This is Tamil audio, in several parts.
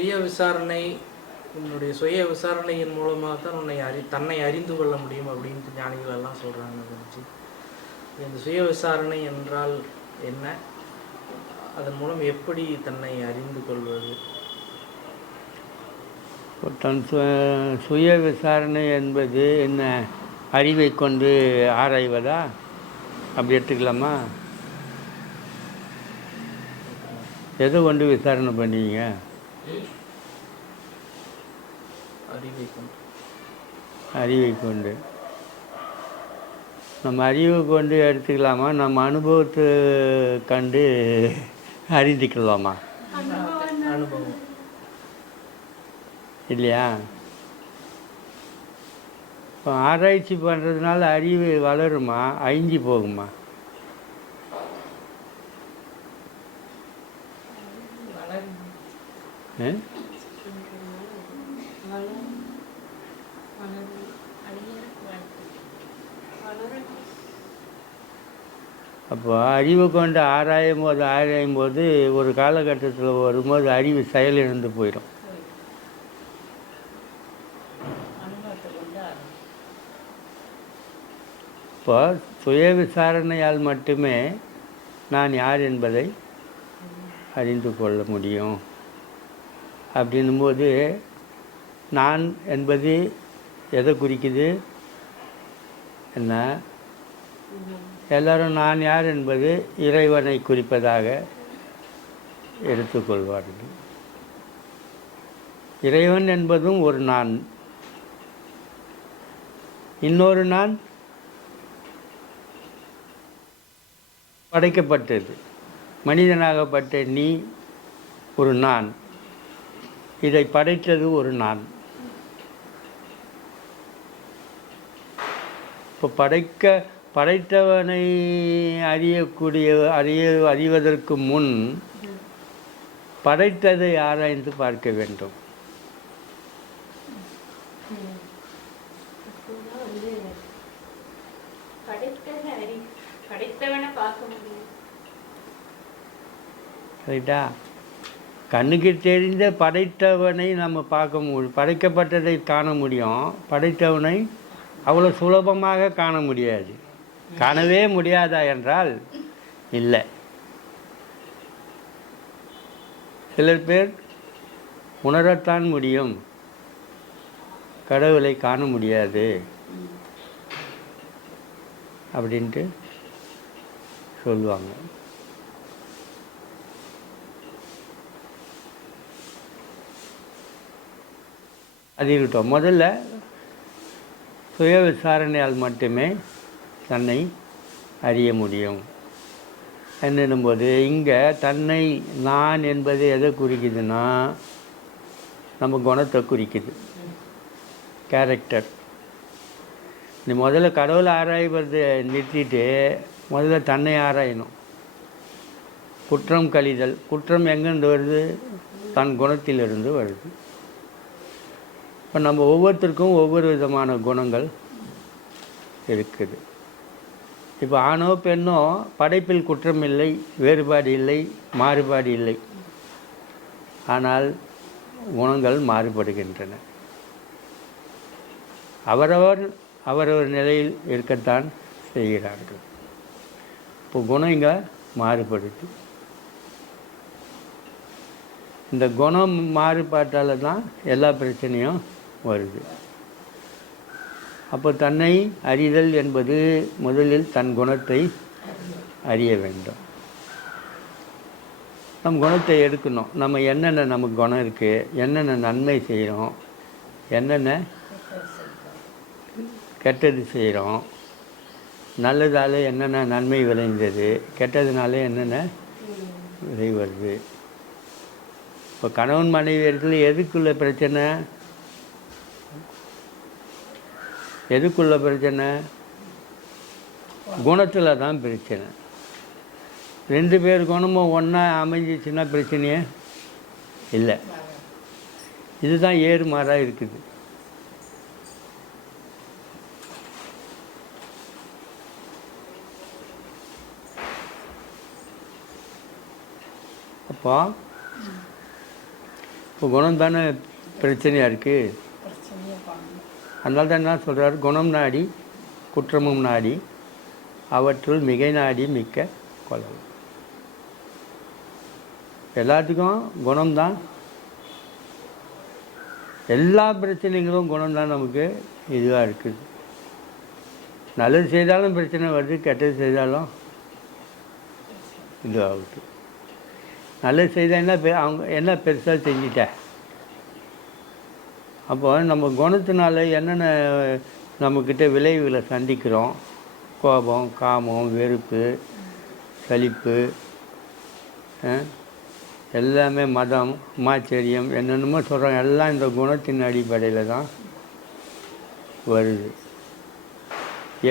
சுய விசாரணை உன்னுடைய சுய விசாரணையின் மூலமாக தான் உன்னை அறி தன்னை அறிந்து கொள்ள முடியும் அப்படின்ட்டு ஞானிகள் எல்லாம் சொல்கிறாங்க குருஜி. இந்த சுய விசாரணை என்றால் என்ன? அதன் மூலம் எப்படி தன்னை அறிந்து கொள்வது? தன் சு சுய விசாரணை என்பது என்ன? அறிவை கொண்டு ஆராய்வதா? அப்படி எடுத்துக்கலாமா? எதை கொண்டு விசாரணை பண்ணுவீங்க? அறிவை கொண்டு அறிவை கொண்டு நம்ம அறிவை கொண்டு எடுத்துக்கலாமா? நம்ம அனுபவத்தை கண்டு அறிந்துக்கலாமா? அனுபவம். இல்லையா? இப்போ ஆராய்ச்சி பண்ணுறதுனால அறிவு வளருமா? அழிஞ்சு போகுமா? அப்போ அறிவு கொண்டு ஆராயும் போது ஆராயும் போது ஒரு காலகட்டத்தில் வரும்போது அறிவு செயலிழந்து போயிடும். இப்போ சுய விசாரணையால் மட்டுமே நான் யார் என்பதை அறிந்து கொள்ள முடியும். அப்படின்னும்போது நான் என்பது எதை குறிக்குது? என்ன? எல்லாரும் நான் யார் என்பது இறைவனை குறிப்பதாக எடுத்துக்கொள்வார்கள். இறைவன் என்பதும் ஒரு நான். இன்னொரு நான் படைக்கப்பட்டது. மனிதனாகப்பட்ட நீ ஒரு நான். இதை படைத்தது ஒரு நான். இப்போ படைக்க படைத்தவனை அறியக்கூடிய அறிய அறிவதற்கு முன் படைத்ததை ஆராய்ந்து பார்க்க வேண்டும். ரைட்டா? கண்ணுக்கு தெரிந்த படைத்தவனை நம்ம பார்க்க முடியும் படைக்கப்பட்டதை காண முடியும். படைத்தவனை அவ்வளோ சுலபமாக காண முடியாது. காணவே முடியாதா என்றால் இல்லை. சிலர் பேர் உணரத்தான் முடியும். கடவுளை காண முடியாது. அப்படின்ட்டு சொல்லுவாங்க. அது இருக்கட்டும். முதல்ல சுய விசாரணையால் மட்டுமே தன்னை அறிய முடியும். என்னும்போது இங்கே தன்னை நான் என்பது எதை குறிக்குதுன்னா நம்ம குணத்தை குறிக்குது. கேரக்டர் இந்த முதல்ல கடவுளை ஆராய்வது நிறுத்திட்டு முதல்ல தன்னை ஆராயணும். குற்றம் கழிதல். குற்றம் எங்கேருந்து வருது? தன் குணத்திலிருந்து வருது. இப்போ நம்ம ஒவ்வொருத்தருக்கும் ஒவ்வொரு விதமான குணங்கள் இருக்குது. இப்போ ஆணோ பெண்ணோ படைப்பில் குற்றம் இல்லை வேறுபாடு இல்லை மாறுபாடு இல்லை. ஆனால் குணங்கள் மாறுபடுகின்றன. அவரவர் அவரவர் நிலையில் இருக்கத்தான் செய்கிறார்கள். இப்போ குணம் இங்கே மாறுபடுது. இந்த குணம் மாறுபாட்டால் தான் எல்லா பிரச்சனையும் வருது. அப்போ தன்னை அறிதல் என்பது முதலில் தன் குணத்தை அறிய வேண்டும். நம் குணத்தை எடுக்கணும். நம்ம என்னென்ன நமக்கு குணம் இருக்குது என்னென்ன நன்மை செய்கிறோம் என்னென்ன கெட்டது செய்கிறோம் நல்லதால் என்னென்ன நன்மை விளைந்தது கெட்டதுனால என்னென்ன விளை வருது இப்போ கணவன் மனைவியர்கள் எதுக்குள்ள பிரச்சனை? எதுக்குள்ள பிரச்சனை? குணத்தில் தான் பிரச்சனை. ரெண்டு பேர் குணமும் ஒன்றா அமைஞ்சிச்சுன்னா பிரச்சனையே இல்லை. இதுதான் ஏறுமாறாக இருக்குது. அப்போ இப்போ குணம் தானே பிரச்சனையாக இருக்குது அதனால தான் என்ன சொல்கிறார் குணம் நாடி குற்றமும் நாடி அவற்றுள் மிகை நாடி மிக்க கொலை எல்லாத்துக்கும் குணம்தான் எல்லா பிரச்சனைகளும் குணம்தான் நமக்கு இதுவாக இருக்குது நல்லது செய்தாலும் பிரச்சனை வருது கெட்டது செய்தாலும் இதுவாகுது. நல்லது செய்தால் என்ன பெ- அவங்க என்ன பெருசாக செஞ்சிட்டேன் அப்போ நம்ம குணத்தினால என்னென்ன நம்மக்கிட்ட விளைவுகளை சந்திக்கிறோம்? கோபம் காமம் வெறுப்பு சலிப்பு எல்லாமே மதம் மாச்சரியம் என்னென்னமோ சொல்கிறாங்க எல்லாம் இந்த குணத்தின் அடிப்படையில் தான் வருது.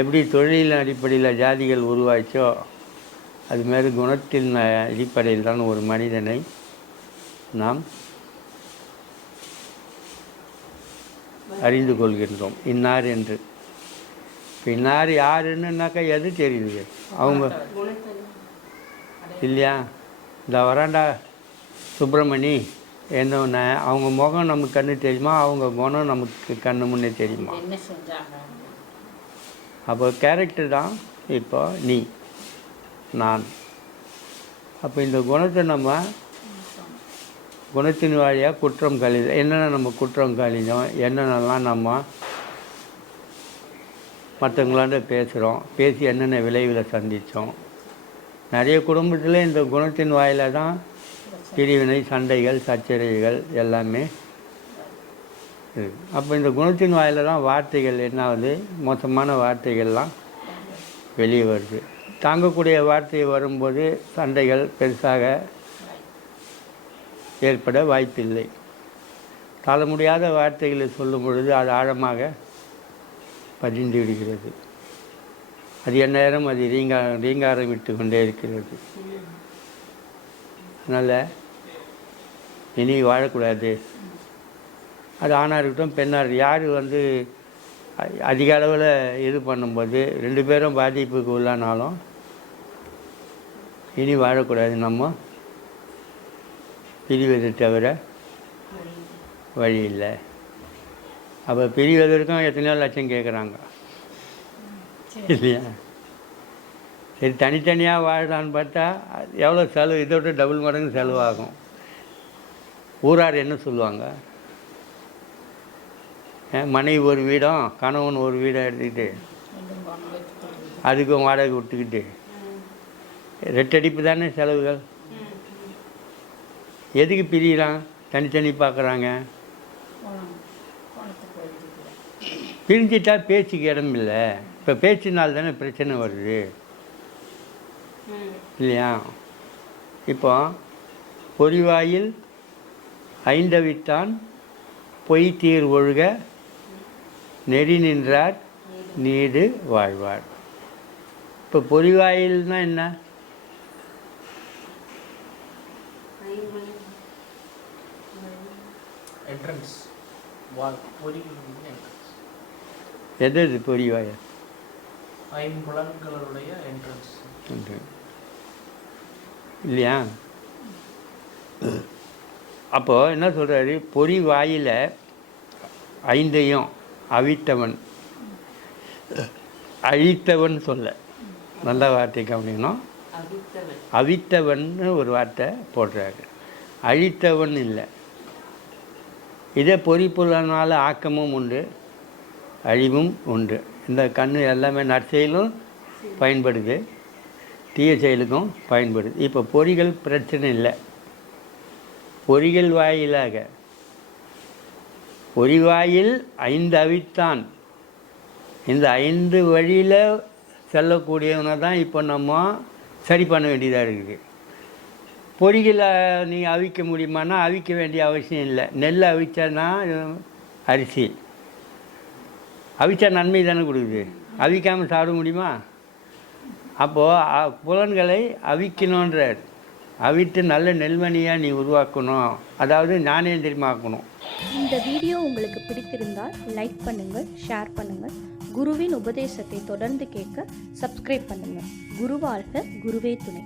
எப்படி தொழிலின் அடிப்படையில் ஜாதிகள் உருவாச்சோ அதுமாரி குணத்தின் அடிப்படையில் தான் ஒரு மனிதனை நாம் அறிந்து கொள்கின்றோம். இன்னார் என்று. இப்போ இன்னார் யாருன்னுனாக்கா எது தெரியுது? அவங்க இல்லையா? இந்த வராண்டா சுப்பிரமணி என்னொன்று அவங்க முகம் நமக்கு கண்ணு தெரியுமா? அவங்க குணம் நமக்கு கண்ணு முன்னே தெரியுமா? அப்போ கேரக்டர் தான் இப்போ நீ நான். அப்போ இந்த குணத்தை நம்ம குணத்தின் வழியாக குற்றம் கழிதோம் என்னென்ன நம்ம குற்றம் கழிஞ்சோம்? என்னென்னலாம் நம்ம மற்றவங்களாண்ட பேசுகிறோம் பேசி என்னென்ன விளைவுகளை சந்தித்தோம் நிறைய குடும்பத்தில் இந்த குணத்தின் வாயில் தான் பிரிவினை சண்டைகள் சச்சரவுகள் எல்லாமே இருக்குது அப்போ இந்த குணத்தின் வாயில் தான் வார்த்தைகள் என்ன ஆகுது மோசமான வார்த்தைகள்லாம் வெளியே வருது. தாங்கக்கூடிய வார்த்தை வரும்போது சண்டைகள் பெருசாக ஏற்பட வாய்ப்பில்லை. தாழ முடியாத வார்த்தைகளை சொல்லும் பொழுது அது ஆழமாக பதிந்து விடுகிறது. அது எந்நேரம் அது ரீங்கா ரீங்காரம் விட்டு கொண்டே இருக்கிறது. அதனால் இனி வாழக்கூடாது. அது ஆணாக இருக்கட்டும் பெண்ணாக யார் வந்து அதிக அளவில் இது பண்ணும்போது ரெண்டு பேரும் பாதிப்புக்கு உள்ளானாலும் இனி வாழக்கூடாது நம்ம. பிரிவதை தவிர வழி இல்லை அப்போ பிரிவதற்கும் எத்தனையோ லட்சம் கேட்குறாங்க இல்லையா? சரி தனித்தனியாக வாழலான்னு பார்த்தா எவ்வளோ செலவு? இதை விட டபுள் மடங்கு செலவாகும். ஊரார் என்ன சொல்லுவாங்க? மனைவி ஒரு வீடும் கணவன் ஒரு வீடம் எடுத்துக்கிட்டு அதுக்கும் வாடகை விட்டுக்கிட்டு. ரெட்டடிப்பு தானே செலவுகள்? எதுக்கு பிரியிறான் தனித்தனி பார்க்குறாங்க. பிரிஞ்சிட்டா பேச்சுக்கு இடம் இல்லை. இப்போ பேச்சினால் தானே பிரச்சனை வருது. இல்லையா? இப்போ பொறிவாயில் ஐந்தவித்தான் பொய் தீர் ஒழுக நெறி நின்றார் நீடு வாழ்வார். இப்போ பொறிவாயில்னா என்ன? என்ட்ரன்ஸ் வால் பொறிகள் என்ட்ரன்ஸ் எது இது பொறிவாயில் ஐம்புலன்களுடைய என்ட்ரன்ஸ். இல்லையா? அப்போ என்ன சொல்றாரு? பொறி வாயில ஐந்தையும் அவித்தவன் அழித்தவன் சொல்ல. நல்ல வார்த்தை கவனிக்கணும். அவித்தவன். ஒரு வார்த்தை போடுறாரு. அழித்தவன் இல்லை. இதே பொறிப்புலனால் ஆக்கமும் உண்டு அழிவும் உண்டு. இந்த கண் எல்லாமே நற்செயலும் பயன்படுது தீய செயலுக்கும் பயன்படுது. இப்போ பொறிகள் பிரச்சனை இல்லை. பொறிகள் வாயிலாக பொறிவாயில் ஐந்து அவித்தான். இந்த ஐந்து வழியில் செல்லக்கூடியவனை தான் இப்போ நம்ம சரி பண்ண வேண்டியதாக இருக்குது. பொறிகளை நீ அவிக்க முடியுமானா அவிக்க வேண்டிய அவசியம் இல்லை. நெல் அவிச்சனா அரிசி. அவிச்சா நன்மை தானே கொடுக்குது. அவிக்காமல் சாப்பிட முடியுமா? அப்போது புலன்களை அவிக்கணுன்ற அவித்து நல்ல நெல்மணியாக நீ உருவாக்கணும். அதாவது ஞானேந்திரியமாக்கணும். இந்த வீடியோ உங்களுக்கு பிடித்திருந்தால் லைக் பண்ணுங்கள் ஷேர் பண்ணுங்கள். குருவின் உபதேசத்தை தொடர்ந்து கேட்க சப்ஸ்கிரைப் பண்ணுங்கள். குருவாழ்க குருவே துணை.